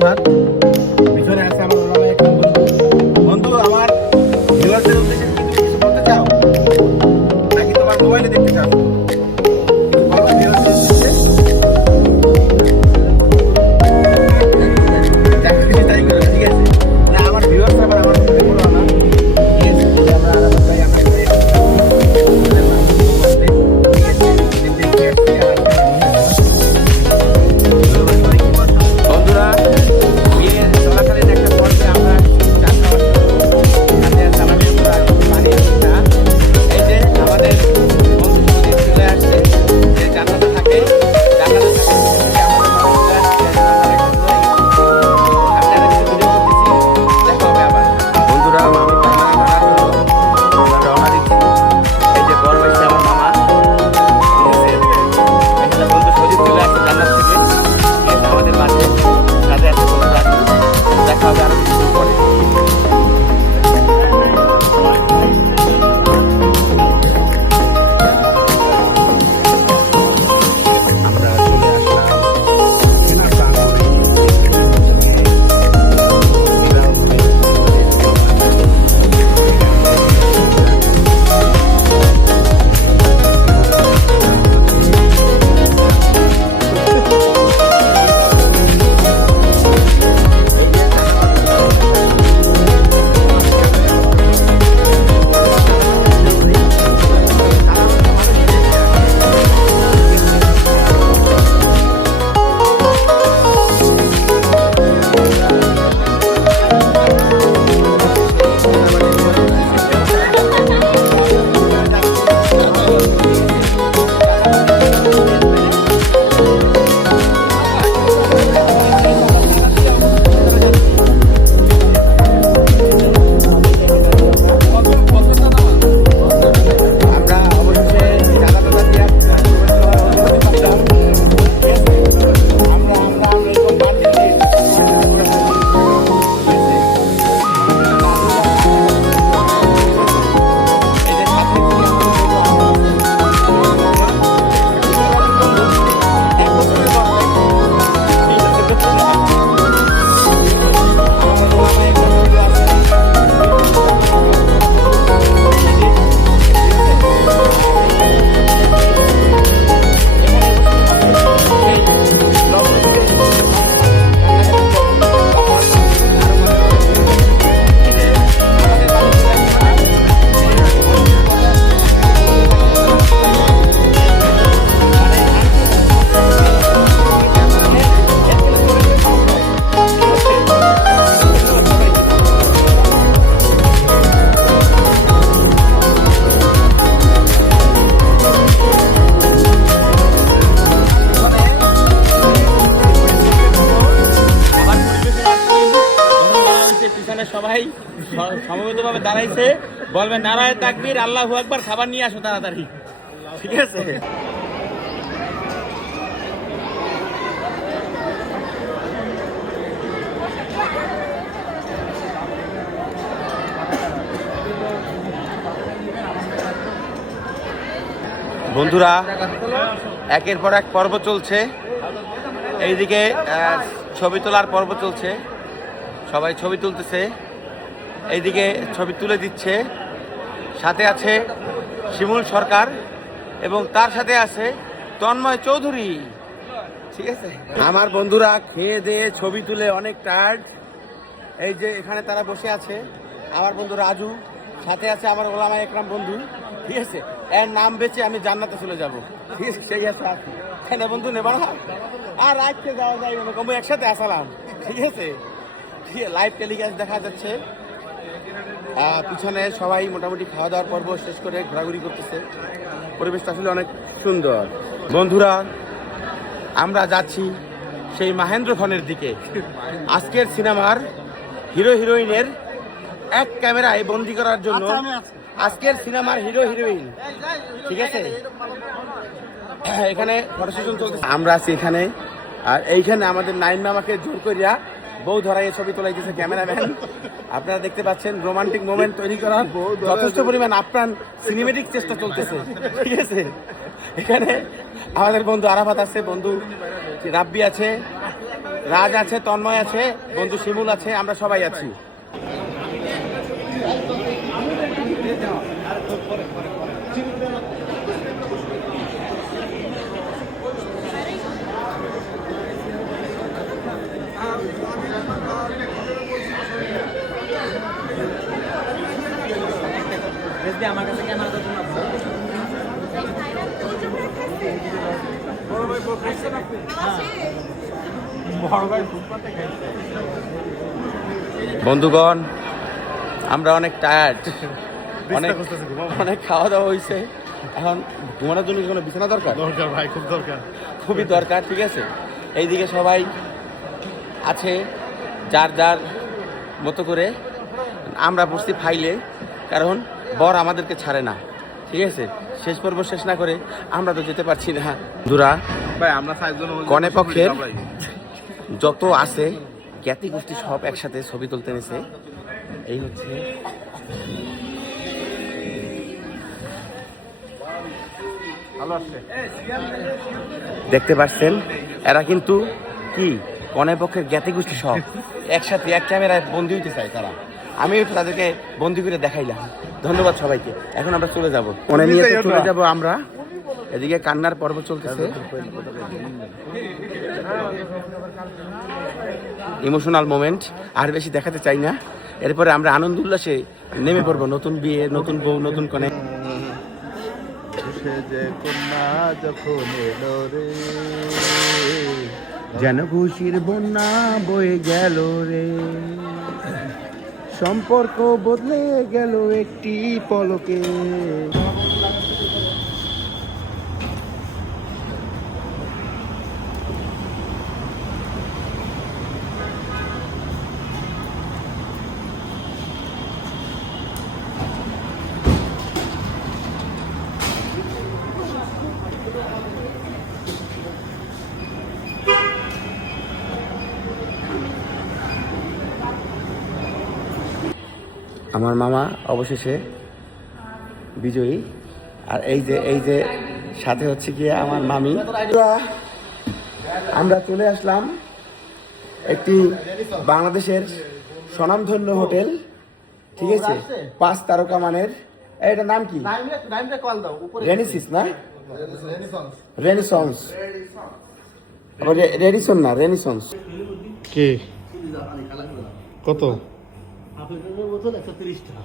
আরাফাত, পিছনে আছে আমার ওলামায়ে একরাম বন্ধু। বন্ধু, আমার ভিউয়ারদের উদ্দেশ্যে কি তুমি কিছু বলতে চাও, নাকি তোমার মোবাইলে দেখতে চাও? কিছু বলো ভিউয়ারদের উদ্দেশ্যে। যা খুশি তাই করো, ঠিক আছে? না, আমার ভিউয়ার্স আবার আমার মধ্যে বলো না, ঠিক আছে? যে আমরা আরাফাত ভাই, আমরা ঠিক আছে, দেখতে আসছি আর বন্ধুরা, বিয়ে চলাকালীন একটা পর্বে আমরা চা খাওয়ার সাথে সালামের পানি না, এই যে আমাদের বন্ধু সুদীপ চলে আসছে, যে জান্নাতে থাকে, জান্নাতে থাকে আপনারা কিছু ভিডিও করতেছি, দেখা হবে আবার। বন্ধুরা, আমি আমরা রওনা দিচ্ছি। এই যে বড় হয়েছে আমার মামা, এখানে বন্ধু সুদীপ চলে আসছে জান্নাত থেকে, আমাদের মাঝে সাথে আছে বন্ধু রাজু। দেখা হবে আরো কিছু পরে। আমরা চলে আসলাম সেনা প্রাঙ্গণে। সবাই সমবেতভাবে দাঁড়াইছে, বলবেন নারায়ে তাকবীর, আল্লাহু আকবার, খাবার নিয়ে আসো তাড়াতাড়ি, ঠিক আছে? বন্ধুরা, একের পর এক পর্ব চলছে, এইদিকে ছবি তোলার পর্ব চলছে, সবাই ছবি তুলতেছে, এইদিকে ছবি তুলে দিচ্ছে। সাথে আছে শিমুল সরকার এবং তার সাথে আছে তন্ময় চৌধুরী, ঠিক আছে? আমার বন্ধুরা খেয়ে দিয়ে ছবি তুলে অনেক টায়ার্ড। এই যে এখানে তারা বসে আছে, আমার বন্ধু রাজু, সাথে আছে আমার ওলামায়ে একরাম বন্ধু, ঠিক আছে? এর নাম বেঁচে আমি জান্নাতে চলে যাব, ঠিক আছে? সেই আছে আছি, তাই না বন্ধু? নেবা না আর রাখতে যাওয়া যায় না, কম একসাথে আসালাম, ঠিক আছে? লাইভ টেলিকাস্ট দেখা যাচ্ছে। পিছনে সবাই মোটামুটি খাওয়া দাওয়ার পর্ব শেষ করে ঘোরাঘুরি করতেছে, পরিবেশটা আসলে অনেক সুন্দর। বন্ধুরা, আমরা যাচ্ছি সেই মাহেন্দ্র খনের দিকে। আজকের সিনেমার হিরো হিরোইনের এক ক্যামেরায় বন্দি করার জন্য আজকের সিনেমার হিরো হিরোইন, ঠিক আছে? এখানে ফটো সেশন চলতেছে, আমরা আছি এখানে। আর এইখানে আমাদের নাইম মামাকে জোর করিয়া বউ ধরাইয়ে ছবি তোলাইতেছে ক্যামেরাম্যান। আপনারা দেখতে পাচ্ছেন রোমান্টিক মোমেন্ট তৈরি করার যথেষ্ট পরিমাণ আপ্রাণ সিনেমেটিক চেষ্টা চলতেছে, ঠিক আছে? এখানে আমাদের বন্ধু আরাফাত আছে, বন্ধু রাব্বি আছে, রাজ আছে, তন্ময় আছে, বন্ধু শিমুল আছে, আমরা সবাই আছি। আমার কাছে ক্যামেরা তো বন্ধুগণ, আমরা অনেক টায়ার্ড, অনেক খাওয়া দাওয়া হয়েছে। এখন ঘুমানোর জন্য কোনো বিছানা দরকার? দরকার ভাই, খুব দরকার, খুবই দরকার। ঠিক আছে, এইদিকে সবাই আছে যার যার মতো করে। আমরা বসছি ফাইলে, কারণ বর আমাদেরকে ছাড়ে না। ঠিক আছে, শেষ পর্ব শেষ না করে আমরা তো যেতে পারছি না। বন্ধুরা, ভাই আমরা 5 জন কনে পক্ষের যত আছে জ্ঞাতি গোষ্ঠী সব একসাথে ছবি তুলতে নিছে। এই হচ্ছে ভালো আসছে। দেখতে পাচ্ছেন, এরা কিন্তু কি কনে পক্ষের জ্ঞাতি গোষ্ঠী সব একসাথে এক ক্যামেরায় বন্দি হইতে চায় তারা। আমি তাদেরকে বন্দি করে দেখাইলাম। ধন্যবাদ সবাইকে। এখন আমরা চলে যাব, মনে নিয়ে তো চলে যাব আমরা। এদিকে কান্নার পর্ব চলতেছে, ইমোশনাল মোমেন্ট। আর বেশি দেখাতে চাই না। এরপরে আমরা আনন্দ উল্লাসে নেমে পড়বো। নতুন বিয়ে, নতুন বউ, নতুন কনে। সে যে কন্যা যখন এলো রে, যেন খুশির বন্যা বয়ে গেল রে, সম্পর্ক বদলে গেল একটি পলকে। আমার মামা অবশেষে বিজয়ী। আর এই যে সাথে হচ্ছে গিয়ে আমার মামি। আমরা চলে আসলাম একটি বাংলাদেশের স্বনামধন্য হোটেল। ঠিক আছে, 5 তারকা মানের। এটার নাম কি? রেনিসিস না, রেনিসন্স। রেডিসন না, রেনিসন্স। কে কত? আপনাদের বোতল 130 টাকা।